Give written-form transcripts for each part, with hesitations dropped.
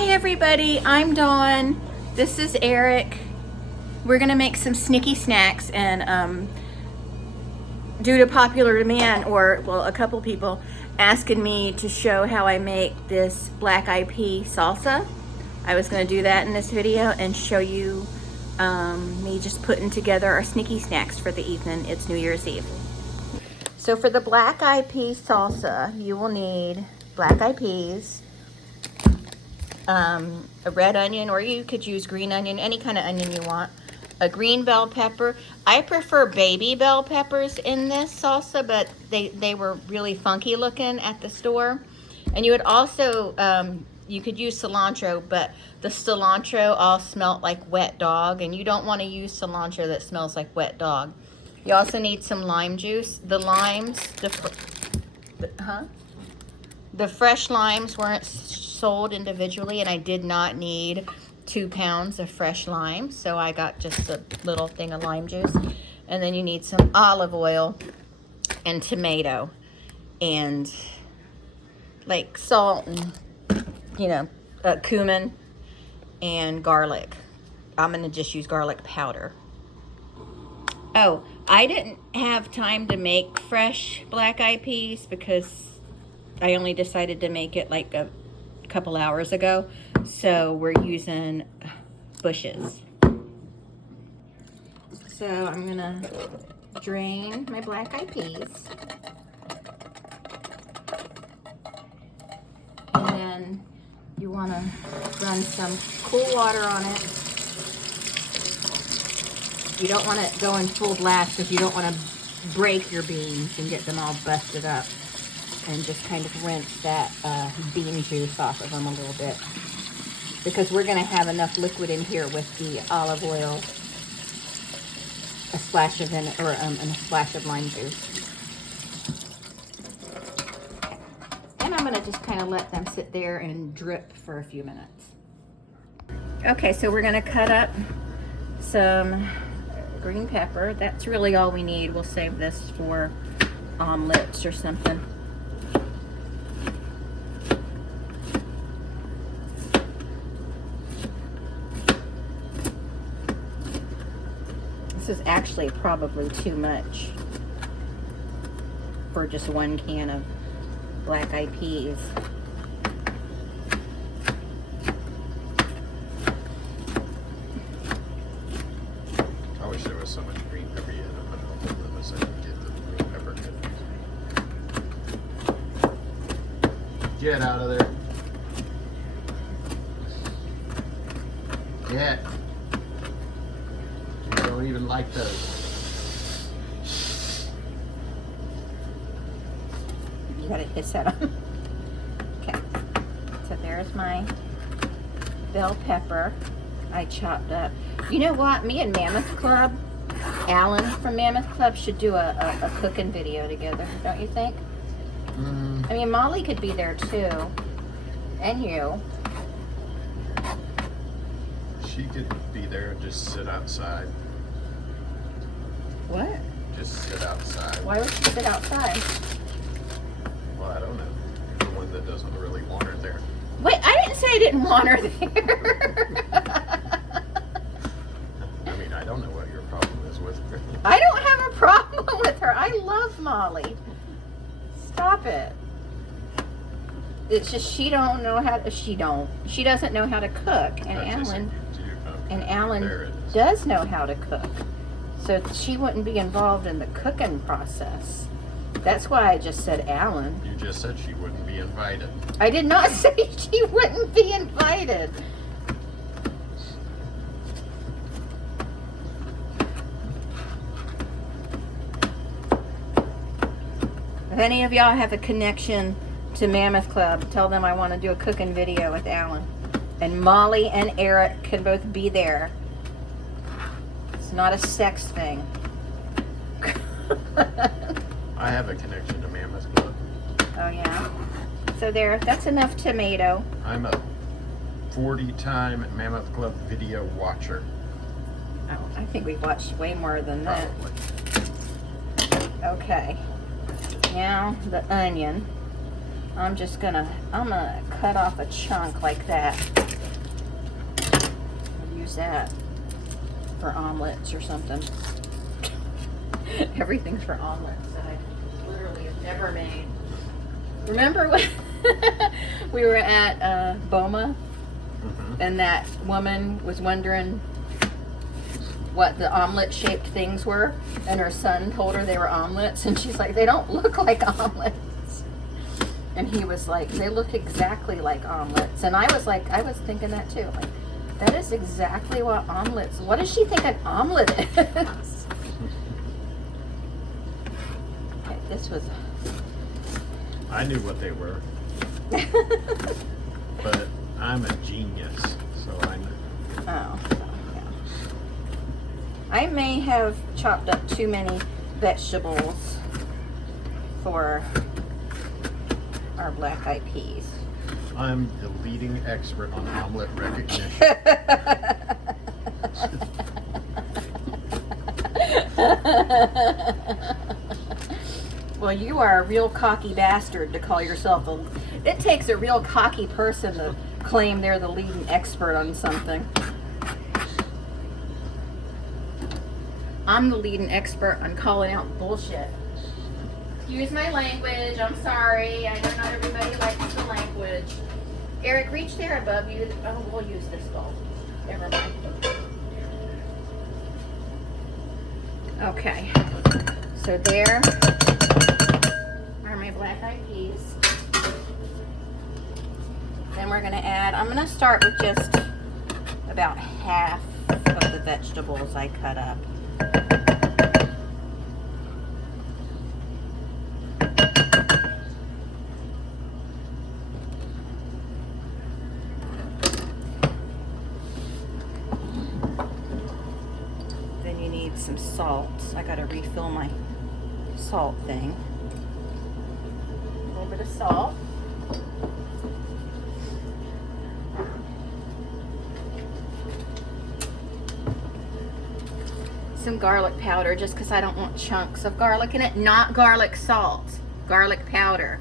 Hi everybody, I'm Dawn. This is Eric. We're gonna make some Snicky snacks, and due to popular demand, or well, a couple people asking me to show how I make this black eyed pea salsa, I was gonna do that in this video and show you me just putting together our Snicky snacks for the evening. It's New Year's Eve. So for the black eyed pea salsa, you will need black eyed peas, a red onion, or you could use green onion, any kind of onion you want, a green bell pepper. I prefer baby bell peppers in this salsa, but they were really funky looking at the store. And you would also, you could use cilantro, but the cilantro all smelled like wet dog, and you don't want to use cilantro that smells like wet dog. You also need some lime juice. The limes, the fresh limes weren't sold individually, and I did not need 2 pounds of fresh lime, so I got just a little thing of lime juice. And then you need some olive oil and tomato and like salt and cumin and garlic. I'm gonna just use garlic powder. Oh, I didn't have time to make fresh black eyed peas because I only decided to make it like a couple hours ago, so we're using bushes. So I'm gonna drain my black eyed peas, and then you want to run some cool water on it. You don't want it going full blast because you don't want to break your beans and get them all busted up. And just kind of rinse that bean juice off of them a little bit, because we're going to have enough liquid in here with the olive oil, a splash of vinegar, and a splash of lime juice. And I'm going to just kind of let them sit there and drip for a few minutes. Okay, so we're going to cut up some green pepper. That's really all we need. We'll save this for omelets or something. This is actually probably too much for just 1 can of black eyed peas. I wish there was so much green pepper you had to put on the limit so I could get the green pepper confused. Get out of there. Get. You don't even like those. You gotta hiss at them. Okay, so there's my bell pepper I chopped up. You know what? Me and Mammoth Club, Alan from Mammoth Club, should do a cooking video together, don't you think? I mean, Molly could be there too, and you. She could be there and just sit outside. What? Just sit outside. Why would she sit outside? Well, I don't know. You're the one that doesn't really want her there. Wait, I didn't say I didn't want her there. I mean, I don't know what your problem is with her. I don't have a problem with her. I love Molly. Stop it. It's just she don't know how to, she doesn't know how to cook, and Alan does know how to cook. So she wouldn't be involved in the cooking process. That's why I just said Alan. You just said she wouldn't be invited. I did not say she wouldn't be invited. If any of y'all have a connection to Mammoth Club, tell them I want to do a cooking video with Alan. And Molly and Eric can both be there. It's not a sex thing. I have a connection to Mammoth Club. Oh yeah. So that's enough tomato. I'm a 40-time Mammoth Club video watcher. Oh, I think we've watched way more than that. Probably. Okay. Now the onion. I'm gonna cut off a chunk like that. use that for omelets or something. Everything's for omelets that I literally have never made. Remember when we were at Boma and that woman was wondering what the omelet shaped things were, and her son told her they were omelets, and she's like, they don't look like omelets. And he was like, they look exactly like omelets. And I was thinking that too. Like, that is exactly what omelets, what does she think an omelet is? Okay, this was... I knew what they were. But I'm a genius, so I know. Oh, yeah. I may have chopped up too many vegetables for our black-eyed peas. I'm the leading expert on omelet recognition. Well, you are a real cocky bastard to call yourself a... It takes a real cocky person to claim they're the leading expert on something. I'm the leading expert on calling out bullshit. Excuse my language, I'm sorry. I know not everybody likes the language. Eric, reach there above you. Oh, we'll use this bowl. Never mind. Okay. So there are my black-eyed peas. Then we're going to add, I'm going to start with just about half of the vegetables I cut up. Then you need some salt. I got to refill my salt thing. A little bit of salt. Some garlic powder, just because I don't want chunks of garlic in it. Not garlic salt, garlic powder.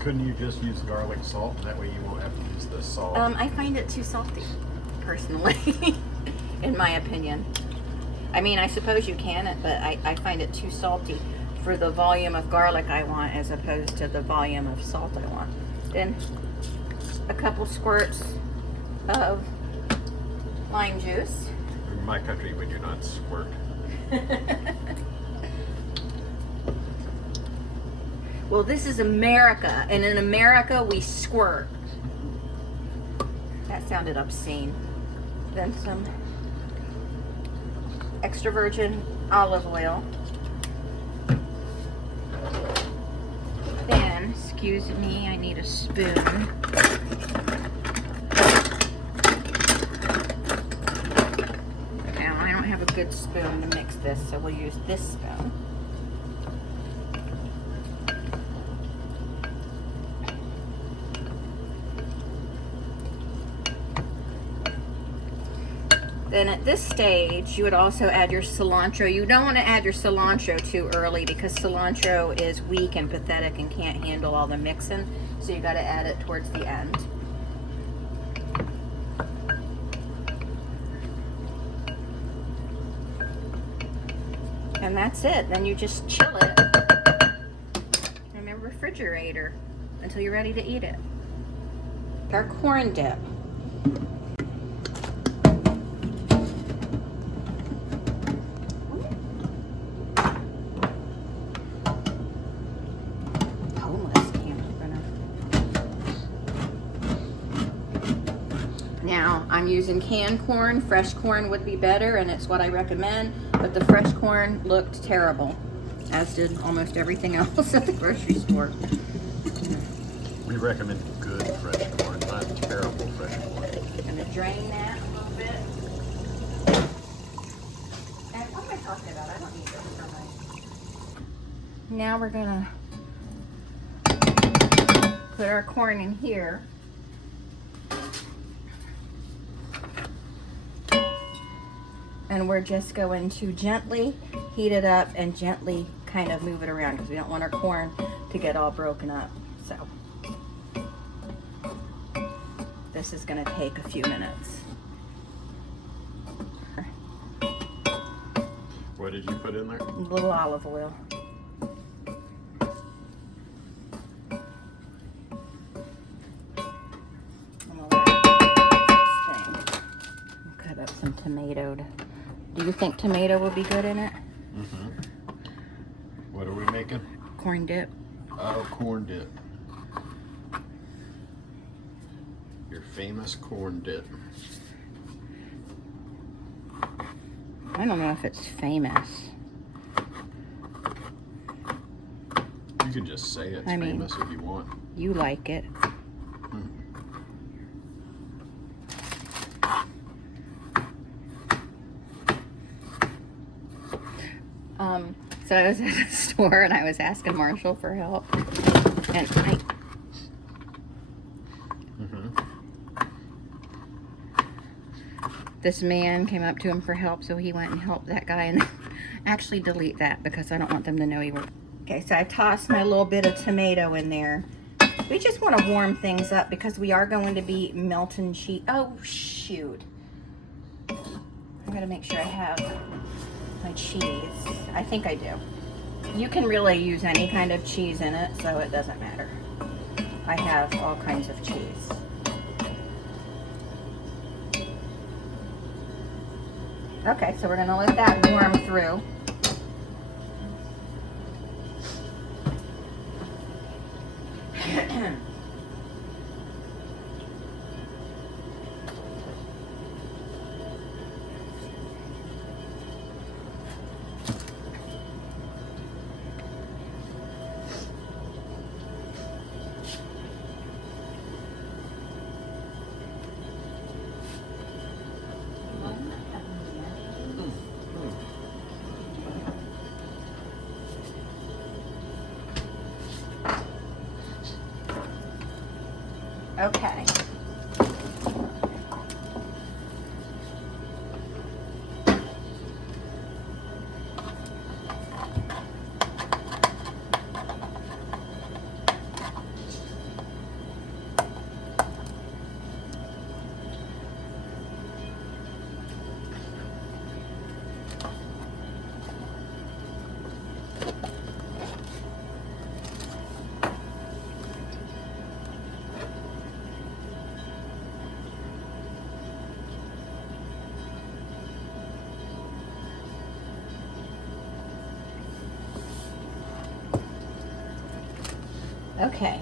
Couldn't you just use garlic salt? That way you won't have to use the salt. I find it too salty, personally, in my opinion. I mean, I suppose you can, but I find it too salty for the volume of garlic I want as opposed to the volume of salt I want. Then a couple squirts of lime juice. In my country, we do not squirt. Well, this is America, and in America we squirt. That sounded obscene. Then some extra virgin olive oil. Then, excuse me, I need a spoon. Now, I don't have a good spoon to mix this, so we'll use this spoon. Then at this stage, you would also add your cilantro. You don't want to add your cilantro too early because cilantro is weak and pathetic and can't handle all the mixing. So you got to add it towards the end. And that's it. Then you just chill it in a refrigerator until you're ready to eat it. Our corn dip. Now, I'm using canned corn. Fresh corn would be better, and it's what I recommend, but the fresh corn looked terrible, as did almost everything else at the grocery store. We recommend good fresh corn, not terrible fresh corn. I'm going to drain that a little bit. And what am I talking about? I don't need this for my... Now we're going to put our corn in here. And we're just going to gently heat it up and gently kind of move it around because we don't want our corn to get all broken up. So this this is gonna take a few minutes. What did you put in there? A little olive oil. Cut up some tomato. Do you think tomato will be good in it? Mm-hmm. What are we making? Corn dip. Oh, corn dip. Your famous corn dip. I don't know if it's famous. You can just say it's I mean, famous if you want. You like it. So I was at the store and I was asking Marshall for help, and this man came up to him for help, so he went and helped that guy. And actually delete that because I don't want them to know you were. Okay, so I tossed my little bit of tomato in there. We just want to warm things up because we are going to be melting cheese. Oh shoot! I gotta make sure I have my cheese. I think I do. You can really use any kind of cheese in it, so it doesn't matter. I have all kinds of cheese. Okay, so we're gonna let that warm through. Okay. Okay,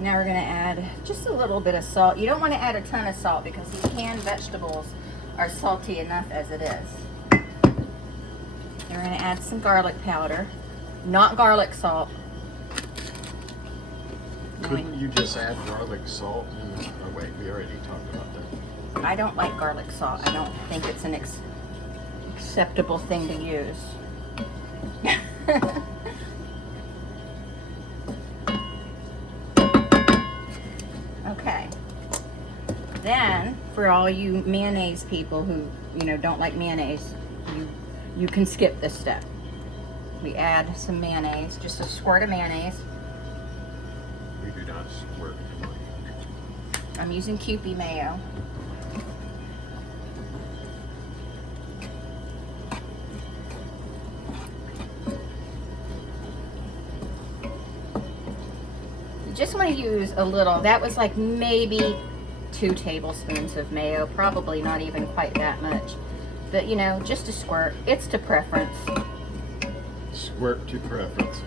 now we're going to add just a little bit of salt. You don't want to add a ton of salt because these canned vegetables are salty enough as it is. And we're going to add some garlic powder, not garlic salt. Couldn't you just add garlic salt? Oh wait, we already talked about that. I don't like garlic salt. I don't think it's an acceptable thing to use. Okay. Then, for all you mayonnaise people who, don't like mayonnaise, you can skip this step. We add some mayonnaise, just a squirt of mayonnaise. We do not squirt. I'm using Kewpie mayo. Just want to use a little. That was like maybe 2 tablespoons of mayo, probably not even quite that much, but just a squirt. It's to preference. Squirt to preference.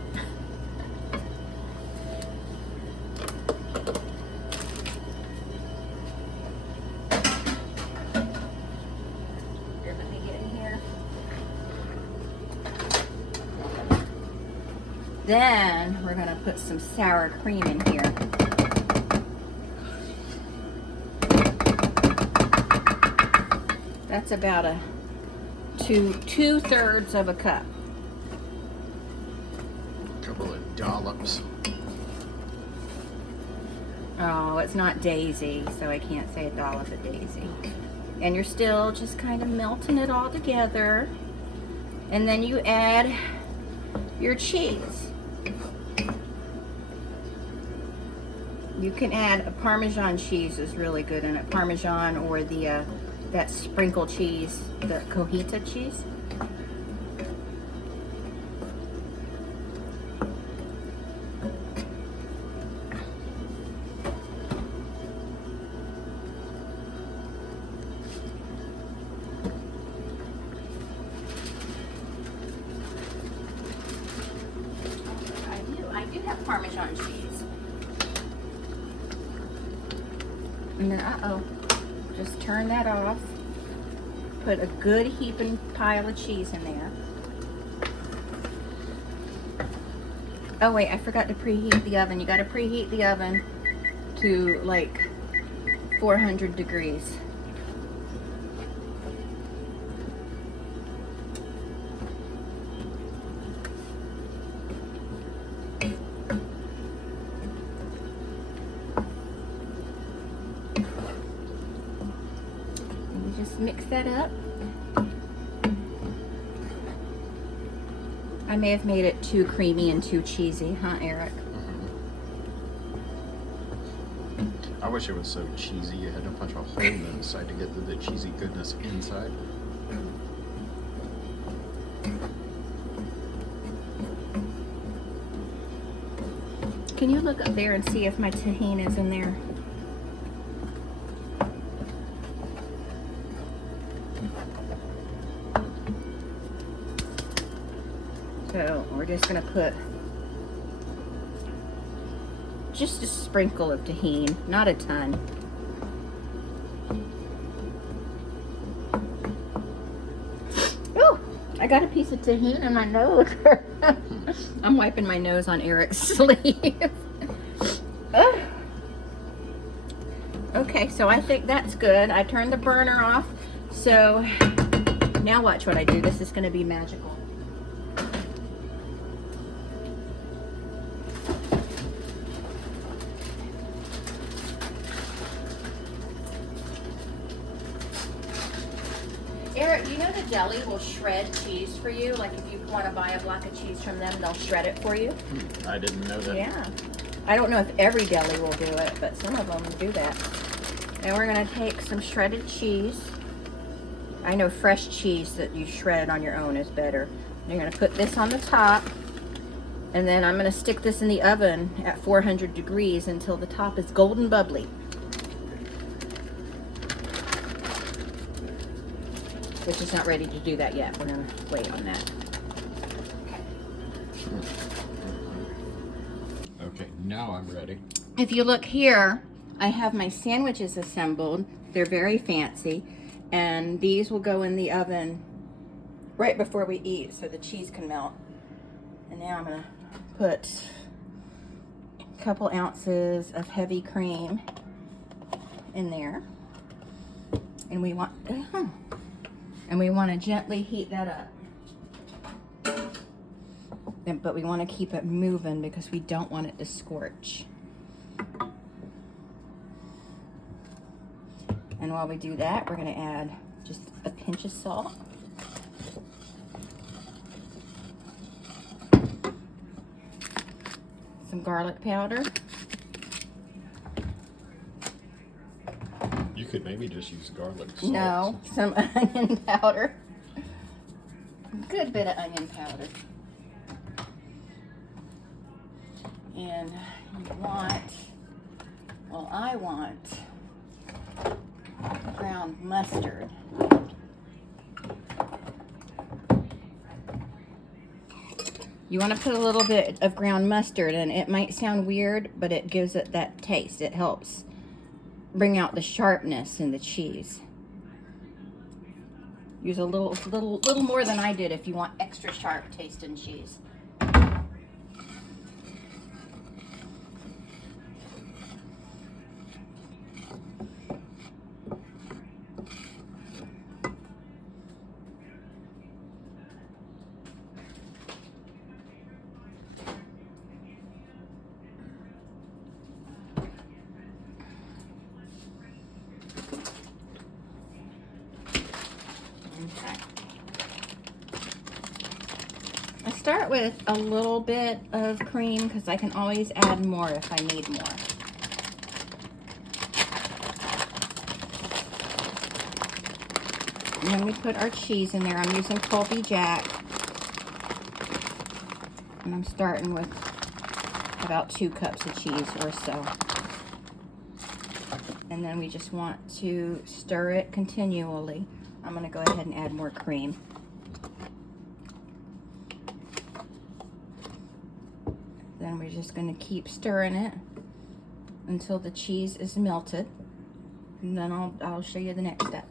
Here, let me get in here. Then we're going to put some sour cream in here. That's about a 2/3 of a cup. A couple of dollops. Oh, it's not Daisy, so I can't say a dollop of Daisy. And you're still just kind of melting it all together. And then you add your cheese. You can add a Parmesan cheese is really good in it. Parmesan or the that sprinkle cheese, the cojita cheese. I do have Parmesan cheese. And then, just turn that off. Put a good heaping pile of cheese in there. Oh wait, I forgot to preheat the oven. You gotta preheat the oven to like 400 degrees. Just mix that up. I may have made it too creamy and too cheesy, huh, Eric? I wish it was so cheesy you had to punch a hole in the inside to get the cheesy goodness inside. Can you look up there and see if my tahini is in there? So we're just gonna put just a sprinkle of tahini, not a ton. Oh, I got a piece of tahini in my nose. I'm wiping my nose on Eric's sleeve. Okay, so I think that's good. I turned the burner off. So now watch what I do. This is gonna be magical. Eric, you know the deli will shred cheese for you? Like if you want to buy a block of cheese from them, they'll shred it for you. I didn't know that. Yeah. I don't know if every deli will do it, but some of them do that. And we're going to take some shredded cheese. I know fresh cheese that you shred on your own is better. And you're going to put this on the top. And then I'm going to stick this in the oven at 400 degrees until the top is golden bubbly. Which is not ready to do that yet. We're going to wait on that. Okay, now I'm ready. If you look here, I have my sandwiches assembled. They're very fancy. And these will go in the oven right before we eat so the cheese can melt. And now I'm going to put a couple ounces of heavy cream in there. And we want... And we want to gently heat that up. But we want to keep it moving because we don't want it to scorch. And while we do that, we're going to add just a pinch of salt. Some garlic powder. You could maybe just use garlic salt. No, some onion powder. Good bit of onion powder. And you want, well, I want ground mustard. You want to put a little bit of ground mustard, and it might sound weird, but it gives it that taste. It helps bring out the sharpness in the cheese. Use a little more than I did if you want extra sharp taste in cheese. Okay. I start with a little bit of cream because I can always add more if I need more. And then we put our cheese in there. I'm using Colby Jack. And I'm starting with about 2 cups of cheese or so. And then we just want to stir it continually. I'm going to go ahead and add more cream. Then we're just going to keep stirring it until the cheese is melted. And then I'll show you the next step.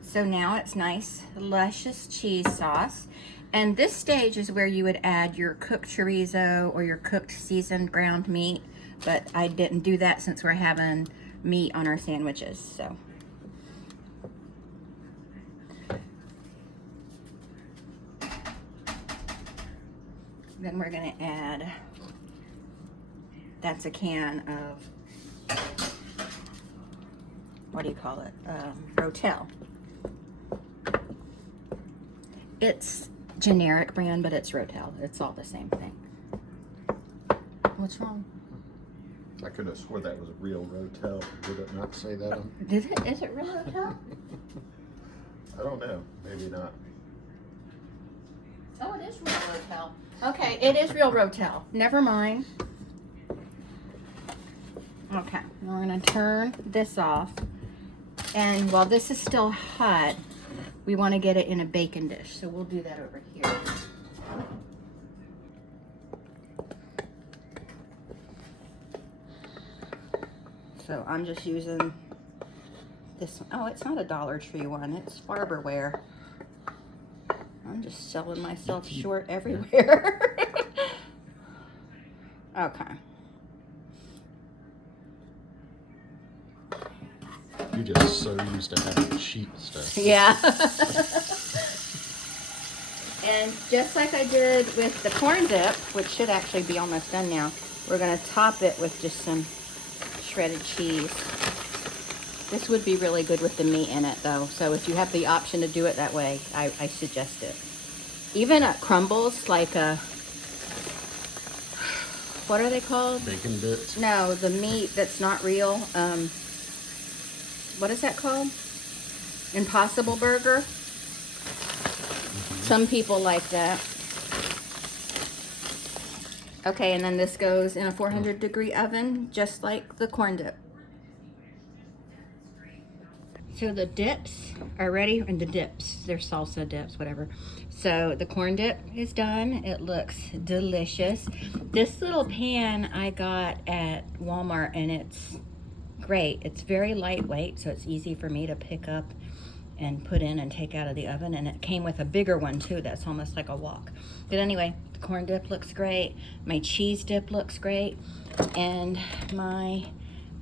So now it's nice, luscious cheese sauce. And this stage is where you would add your cooked chorizo or your cooked seasoned ground meat. But I didn't do that since we're having meat on our sandwiches, so. Then we're gonna add, that's a can of, what do you call it? Rotel. It's generic brand, but it's Rotel. It's all the same thing. What's wrong? I could have swore that was a real Rotel. Did it not say that on? Did it? Is it real Rotel? I don't know. Maybe not. Oh, it is real Rotel. Okay, it is real Rotel. Never mind. Okay, now we're gonna turn this off. And while this is still hot, we want to get it in a baking dish. So we'll do that over here. So I'm just using this one. Oh, it's not a Dollar Tree one. It's Farberware. I'm just selling myself short everywhere. Okay. You're just so used to having cheap stuff. Yeah. And just like I did with the corn dip, which should actually be almost done now, we're going to top it with just some shredded cheese. This would be really good with the meat in it, though. So if you have the option to do it that way, I suggest it. Even crumbles, like what are they called? Bacon bits? No, the meat that's not real. What is that called? Impossible Burger. Some people like that. Okay, and then this goes in a 400-degree oven, just like the corn dip. So the dips are ready, and the dips, they're salsa dips, whatever. So the corn dip is done. It looks delicious. This little pan I got at Walmart, and it's great. It's very lightweight, so it's easy for me to pick up and put in and take out of the oven. And it came with a bigger one too that's almost like a wok. But anyway, the corn dip looks great. My cheese dip looks great. And my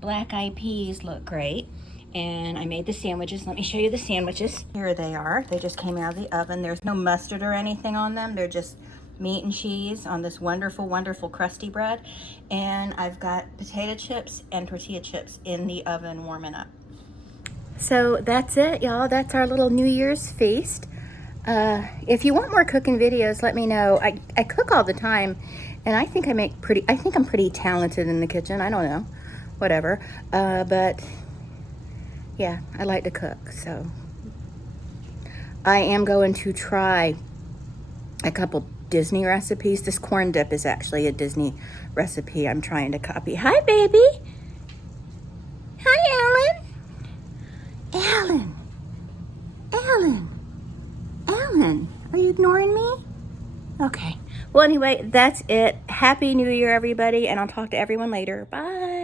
black eyed peas look great. And I made the sandwiches. Let me show you the sandwiches. Here they are. They just came out of the oven. There's no mustard or anything on them. They're just meat and cheese on this wonderful, wonderful crusty bread. And I've got potato chips and tortilla chips in the oven warming up. So that's it, y'all. That's our little New Year's feast. If you want more cooking videos, let me know. I cook all the time, and I think I'm pretty talented in the kitchen. I don't know, whatever. But yeah, I like to cook. So I am going to try a couple Disney recipes. This corn dip is actually a Disney recipe I'm trying to copy. Hi, baby. Hi, Alan. Alan, are you ignoring me? Okay. Well, anyway, that's it. Happy New Year, everybody, and I'll talk to everyone later. Bye.